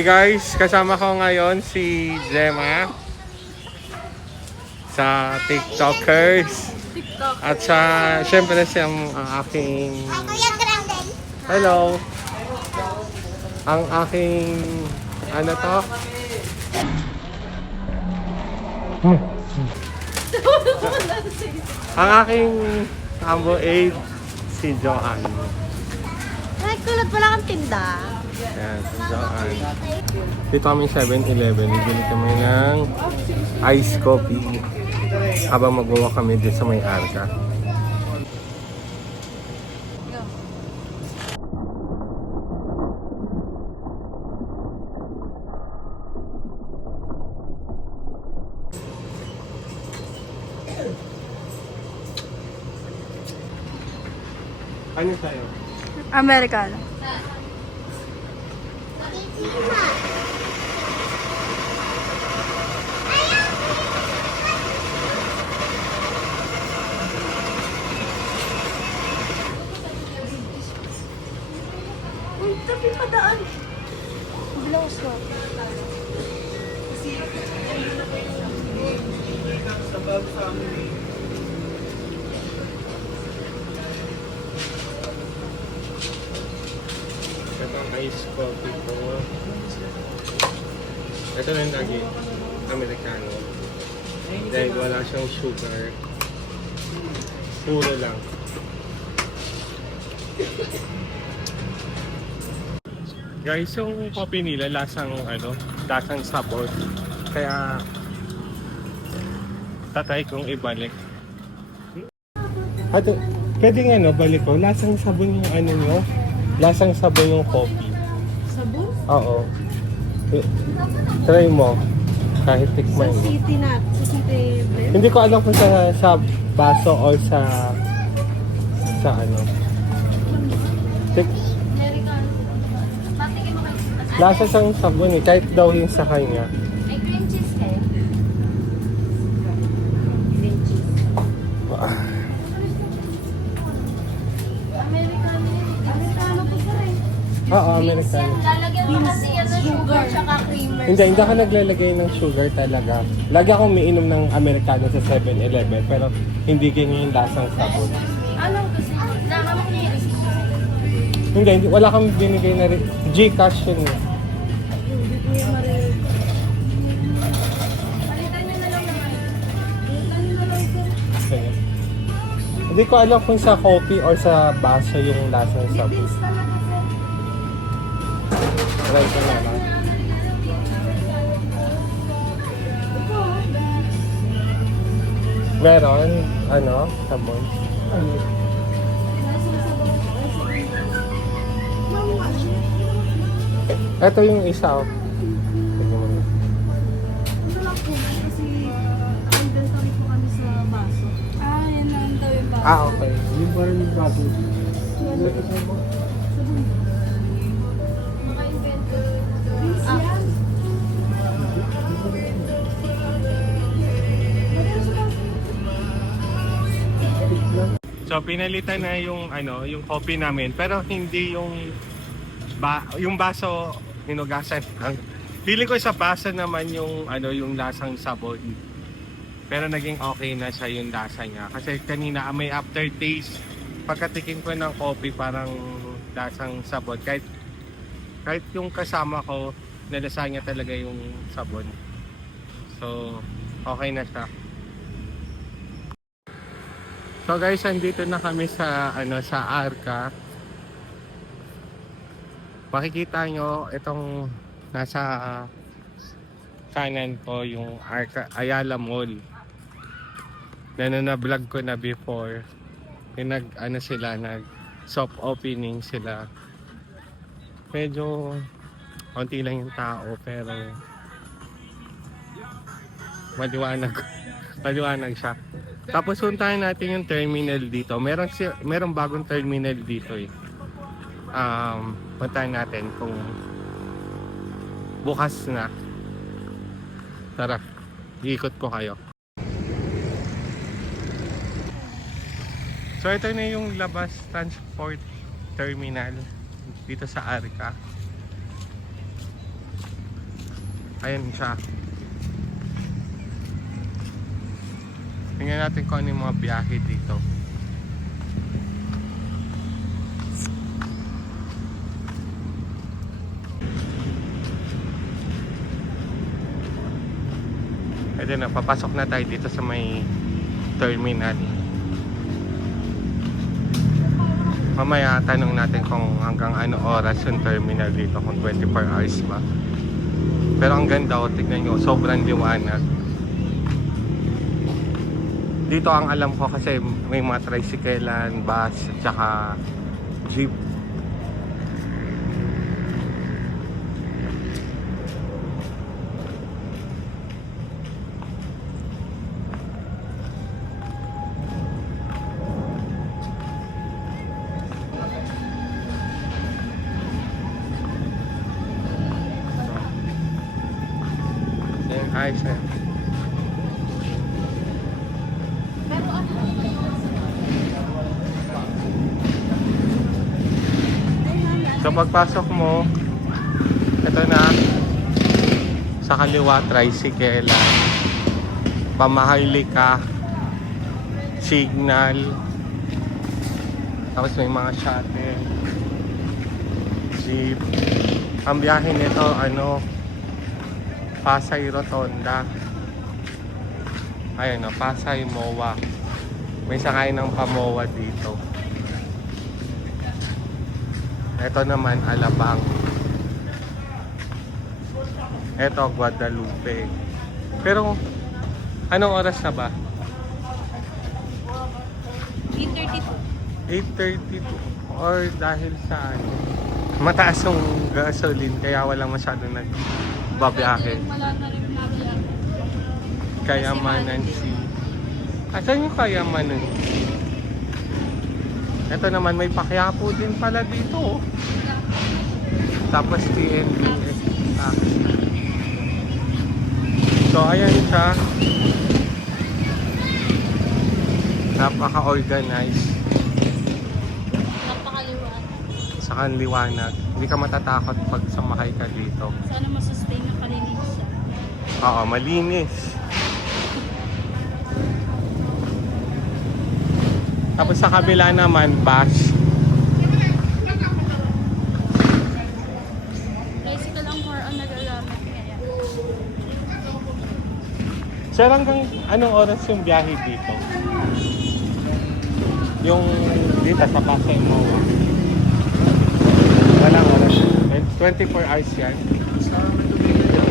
Hey guys, kasama ko ngayon si Gemma sa TikTokers. At sa syempre siyang aking hello. Ang aking ano to? Ang aking ambo aid si Joanne. Ay, kulat pala kang tinda. Ayan, si Joanne. Dito kami 7-Eleven. Bili kami ng ice coffee habang mag-walk kami din sa may Arca. Ano tayo? Americano. Uy, tapi padaan. Bilaos ko. Ito ang ice coffee ko. Ito lang lagi, Americano. Dahil wala siyang sugar. Puro lang. Guys, yung coffee nila lasang lasang sabon. Kaya tatry kong ibalik. At pwede nga balik ko. Lasang sabon yung nyo. Lasang sabon yung coffee. Sabon? Oo. Try mo. Kahit Sa tikman mo. city na. Sa city blend? Hindi ko alam kung sa baso o sa ano. Lasa siyang sabon eh. Kahit daw yung sa kanya. May cream cheese kayo? Green cheese. Americano yun. Americano po sir eh. Oo, Americano. Lalagyan mo kasi yan ng sugar tsaka creamer. Hindi ako naglalagay ng sugar talaga. Lagi akong umiinom ng Americano sa 7-Eleven pero hindi ganyan yung lasang sabon. Alam kasi, nakakama ko niya yung Hindi, wala kang binigay na rin. Gcash yun eh. Hindi ko yung marinig. palitan nyo na lang naman. Palitan nyo na lang ito. Ganyan. Hindi ko alam kung sa coffee or sa baso yung lasang sabon. Beans talaga sir. Try ko na lang. Meron, sabon. Ito yung isa oh. Ito lang po. Kasi inventory po kami sa baso. Ah, yan lang daw yung baso. Ah, okay. Yung parang yung baso. Sabon. Maka-inventor. Beans yan. So pinalitan na yung yung coffee namin pero hindi yung yung baso hinugasan lang. Pili ko sa baso naman yung yung lasang sabon. Pero naging okay na siya yung lasa niya kasi kanina may aftertaste. Pagkatikim ko ng coffee parang lasang sabon kahit yung kasama ko nalasa niya talaga yung sabon. So okay na siya. So guys, andito na kami sa sa Arca. Makikita nyo itong nasa kanan ko yung Arca Ayala Mall. Na-vlog ko na before. Yung nag soft opening sila. Medyo konti lang yung tao pero maliwanag siya. Tapos puntahan natin yung terminal dito. Merong bagong terminal dito eh. Puntahan natin kung bukas na. Tara, iikot ko kayo. So ito na yung labas transport terminal dito sa Arca. Ayan siya. Tingnan natin kung ano yung mga biyahe dito. Ito na, papasok na tayo dito sa may terminal. Mamaya tanong natin kung hanggang ano oras yung terminal dito, kung 24 hours ba. Pero ang ganda, oh, tignan nyo, sobrang liwanag. Dito ang alam ko kasi may mga tricyclean, bus, at saka jeep. Hi, sir. So pagpasok mo, ito na, sa kaliwa tricycle, Pamaharlika, Signal, tapos may mga shuttle, jeep. Ang biyahe nito, Pasay Rotonda. Ayun o, Pasay MOA. May sakay ng pa-MOA dito. Ito naman, Alabang. Ito, Guadalupe. Pero, anong oras na ba? 8:32. Or dahil sa mataas yung gasoline, kaya walang masyadong nagbabiyahe. Wala na rin nabiyahe. Kayamanan si... Asan yung Kayamanan? Ito naman, may Pakyapo din pala dito. Oh. Tapos TNBS. So, ayan siya. Napaka-organized. Napakaliwanag. Saka ang liwanag. Hindi ka matatakot pag sumakay ka dito. Sana masustain na kalinis siya. Oo, malinis. Tapos sa kabila naman, bus. Tricycle ang more ang nagagamit ngayon. Sir, hanggang anong oras yung biyahe dito? Yung dito sa Pasay MOA. Walang oras. 24 hours yan. Sa amin tumigil yan.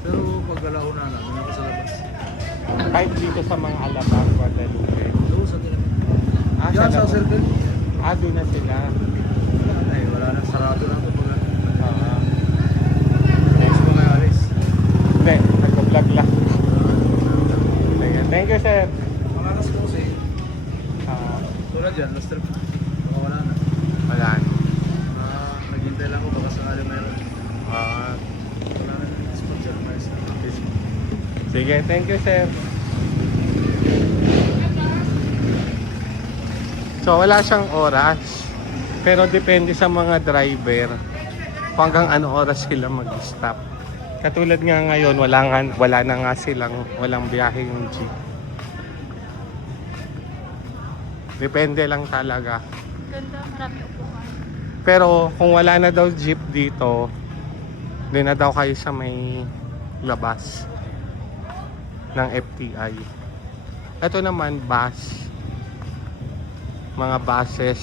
Pero pag alauna na, doon ako sa labas. Kahit dito sa mga Alabang, Guadalupe. Doon sa tinapin. Ah, Diyan sa Alabang. circle. Ah, doon na sila. Ay, wala na. Sarado na ito. Ah. Next pa kayo alis. Hindi, nag-vlog lang. Ayan. Thank you, sir. Mga kasi kasi, Ah, tulad yan, last trip. Baka wala na. wala. Naghintay lang ko baka sakali mayroon. Ah, Wala na yung sponsor. sige, thank you, sir. So, wala siyang oras. Pero depende sa mga driver kung hanggang ano oras sila mag-stop. Katulad nga ngayon, wala na nga silang, walang biyahe yung jeep. Depende lang talaga. Ganda, marami upuan. Pero kung wala na daw jeep dito, di na daw kayo sa may labas ng FTI. Ito naman, bus. Mga buses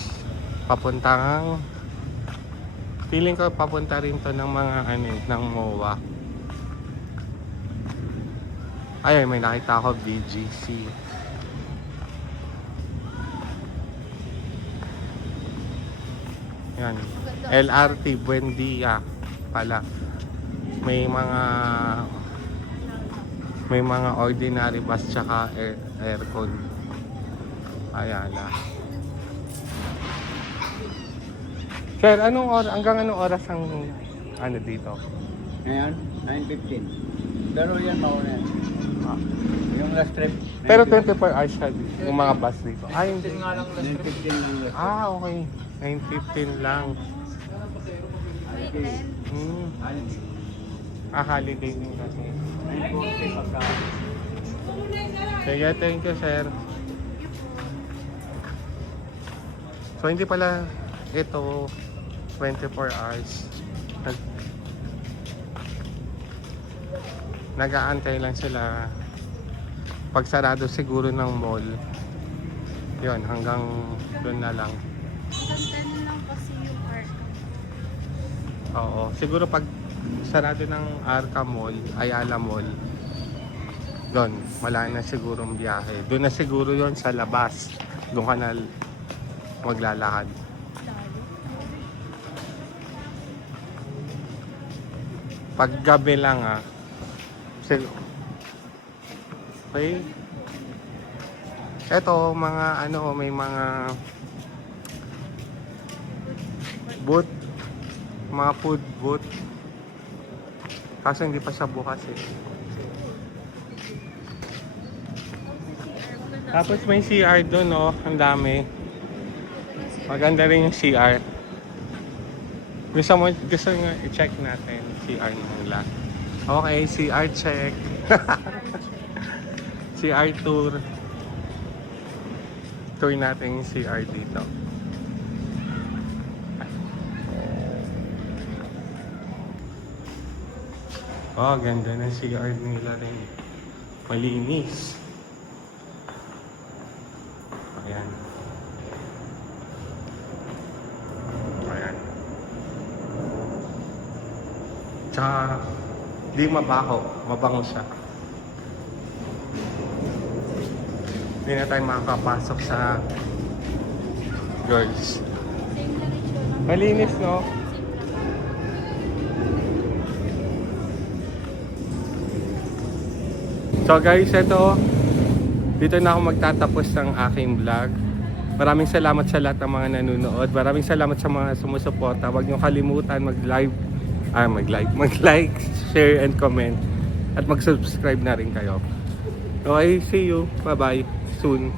papuntang, feeling ko papunta rin to ng mga ng MOA. Ayun, may nakita ako BGC. Yan. LRT Buendia pala. May mga ordinary bus tsaka aircon. Ayala. Sir, hanggang anong oras ang dito? Ngayon, 9:15. Pero yan mauna yan. Yung last trip. Pero 24 hours siya yung mga bus dito. Ay, hindi. 9:15 nga lang last trip. 9:15 lang last trip. Okay. 9:15 lang. May 10. holiday din kasi. 940 pagka. Sige, thank you, sir. So, hindi pala ito 24 hours. Nag-aantay lang sila. Pag sarado siguro ng mall, yun, hanggang doon na lang. Ganda na lang kasi yung park. Oo, siguro pag sarado ng Arca Mall, Ayala Mall, doon, wala na sigurong biyahe. Doon na siguro yon sa labas. Doon ka na maglalakad. Pag gabi lang okay. Eto, mga ano, may mga booth, mga food booth. Kaso hindi pa siya bukas eh. Tapos may CR doon, oh, ang dami. Maganda rin yung CR. Gusto nyo i-check natin CR nila. Okay, CR check. CR tour. Tour natin yung CR dito. Oh, ganda ng CR nila rin. Malinis. Ayan. Ayan. Tsaka, di mabaho. Mabango siya. Hindi na tayo makakapasok sa girls. Same na rin siya. Malinis, no? So guys, ito, dito na ako magtatapos ng aking vlog. Maraming salamat sa lahat ng mga nanonood. Maraming salamat sa mga sumusuporta. Huwag niyo kalimutan mag-like, share and comment. At mag-subscribe na rin kayo. Okay, see you. Bye-bye. Soon.